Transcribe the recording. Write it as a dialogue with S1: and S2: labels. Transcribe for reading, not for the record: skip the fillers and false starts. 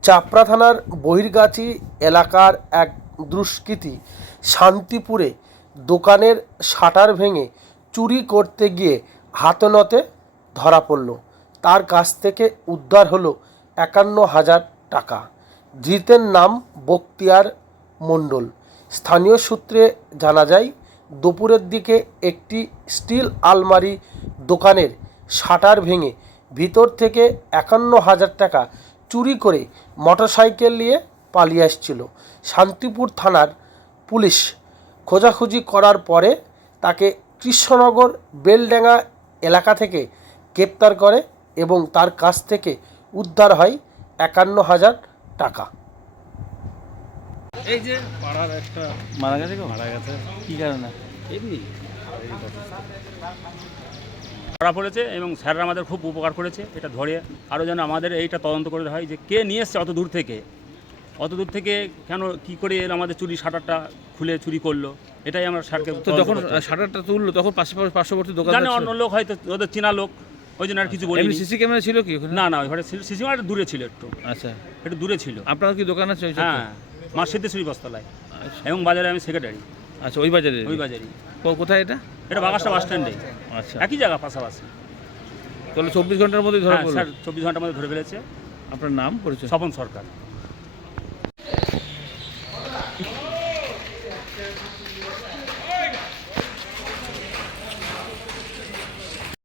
S1: চাপড়া থানার বহির্গাছি এলাকার এক দুষ্কৃতী শান্তিপুরে দোকানের শাটার ভেঙে চুরি করতে গিয়ে হাতেনাতে ধরা পড়ল। তার কাছ থেকে উদ্ধার হলো ৫১,০০০ টাকা। ধৃতের নাম বখতিয়ার মণ্ডল। স্থানীয় সূত্রে জানা যায়, দুপুরের দিকে একটি স্টিল আলমারি দোকানের শাটার ভেঙে ভিতর থেকে ৫১,০০০ টাকা চুরি করে মোটরসাইকেল নিয়ে পালিয়ে আসছিল। শান্তিপুর থানার পুলিশ খোঁজাখুঁজি করার পরে তাকে কৃষ্ণনগর বেলডাঙ্গা এলাকা থেকে গ্রেপ্তার করে এবং তার কাছ থেকে উদ্ধার হয় ৫১,০০০ টাকা।
S2: এই যে পাড়ার একটা
S3: মারা গেছে গো?
S2: মারা গেছে
S3: কী কারণে?
S2: এমনি ধরা পড়েছে এবং স্যাররা আমাদের খুব উপকার করেছে। এটা ধরে আরও যেন আমাদের এইটা তদন্ত করে হয় যে কে নিয়ে এসছে অত দূর থেকে কেন কি করে এলো আমাদের চুরি শাটারটা খুলে চুরি করলো, এটাই আমরা স্যারকে।
S3: তো যখন শাটারটা তুললো তখন পার্শ্ববর্তী দোকান
S2: জানে অন্য লোক হয়তো ওদের চেনা লোক, ওই জন্য আর কিছু বলি।
S3: সিসি ক্যামেরা ছিল কি ওখানে?
S2: না ওইখানে সিসি ক্যামেরা দূরে ছিল,
S3: আচ্ছা,
S2: একটু দূরে ছিল।
S3: আপনার কি দোকান আছে?
S2: হ্যাঁ, মা সিদ্ধেশ্বরী বস্ত্রালয়
S3: আচ্ছা।
S2: এবং বাজারে আমি সেক্রেটারি।
S3: আচ্ছা, ওই বাজারে?
S2: ওই বাজারই।
S3: কোথায় এটা?
S2: এটা বাগাসটা বাস স্ট্যান্ডে।
S3: আচ্ছা,
S2: একই জায়গা পাশাপাশি।
S3: তাহলে 24 ঘন্টার মধ্যে ধরা পড়লো?
S2: স্যার 24 ঘন্টার মধ্যে ধরে ফেলেছে।
S3: আপনার নাম, পরিচয়?
S2: স্বপন সরকার।